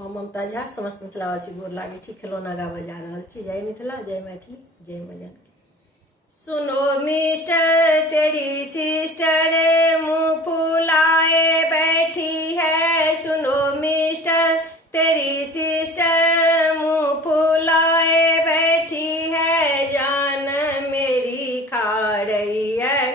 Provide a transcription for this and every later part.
हम ममता झा समस्त मिथिलावासी गोर लागे छी, खिलौना गाबे जा रहल छी। जय मिथिला, जय मैथिली, जय मां जानकी। सुनो मिस्टर तेरी सिस्टर मुंह फुलाए बैठी है। सुनो मिस्टर तेरी सिस्टर मुंह फुलाए बैठी है। जान मेरी खा रही है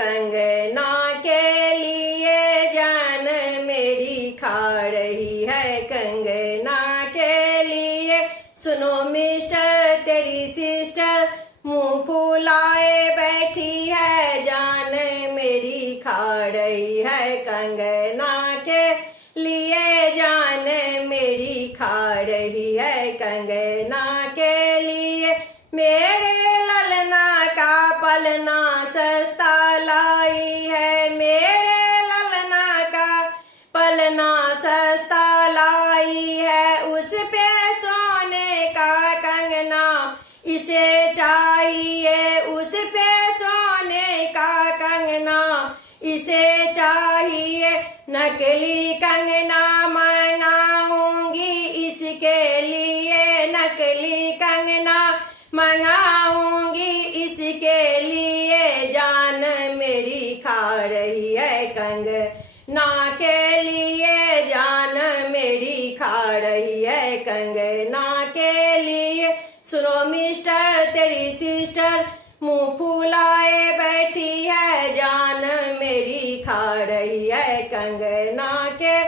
कंगना के लिए, जान मेरी खा रही है कंगना के लिए। सुनो मिस्टर तेरी सिस्टर मुंह फुलाए बैठी है। जान मेरी खा रही है कंगना के लिए, जान मेरी खा रही है कंगना के लिए। मेरे ललना का पलना सस्ता लाई है। मेरे ललना का पलना सस्ता लाई है। उस पे सोने का कंगना इसे चाहिए। उस पे सोने का कंगना इसे चाहिए। नकली कंगना मंगाऊंगी इसके लिए, नकली कंगना मंगाऊंगी इसके लिए। जान मेरी खा रही है कंगना के लिए, जान मेरी खा रही है कंगना के लिए। सुनो मिस्टर तेरी सिस्टर मुंह फुलाए बैठी है। जान मेरी खा रही है कंगना के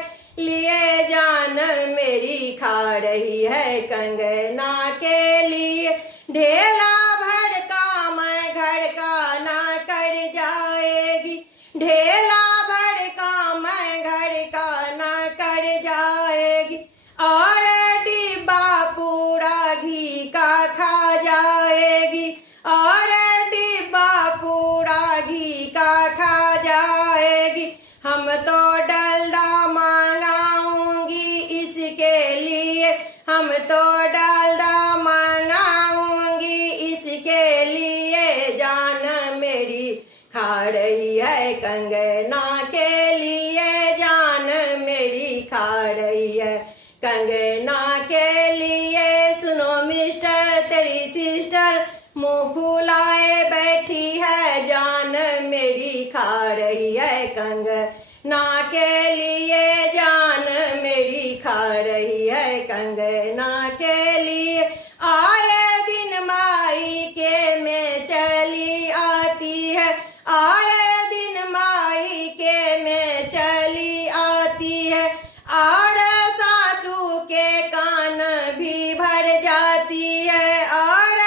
लिए, जान मेरी खा रही है कंगना के लिए। ढेला भर का मैं घर का ना कर जाएगी। ढेला भर का मैं घर का ना कर जाएगी। और डिब्बा पूरा घी का खा जाएगी। और डिब्बा पूरा घी का खा जाएगी। हम तो डलडा मंगाऊंगी इसके लिए, हम तो डलडा मंगाऊंगी इसके लिए। जान मेरी खा रही है कंगना के लिए, जान मेरी खा रही है कंगना के लिए। सुनो मिस्टर तेरी सिस्टर मुंह फुलाए बैठी है। जान मेरी खा रही है कंगना के लिए, जान मेरी खा रही है कंगना के लिए। आए दिन माई के में चली आती है। आए दिन माई के में चली आती है। और सासू के कान भी भर जाती है। और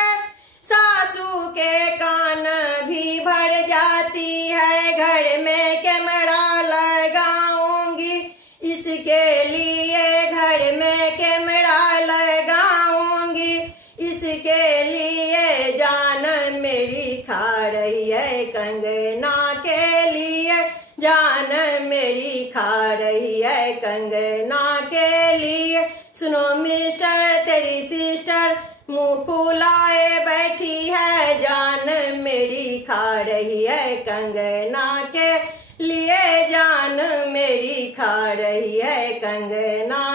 सासू के कान भी भर जाती है। घर में कैमरा लगाऊंगी इसके लिए, घर में कैमरा लगाऊंगी इसके लिए। जान मेरी खा रही है कंगना के लिए, जान मेरी खा रही है कंगना के लिए। सुनो मिस्टर तेरी सिस्टर मुंह फुलाए बैठी है। जान मेरी खा रही है कंगना के लिए, जान मेरी खा रही है कंगना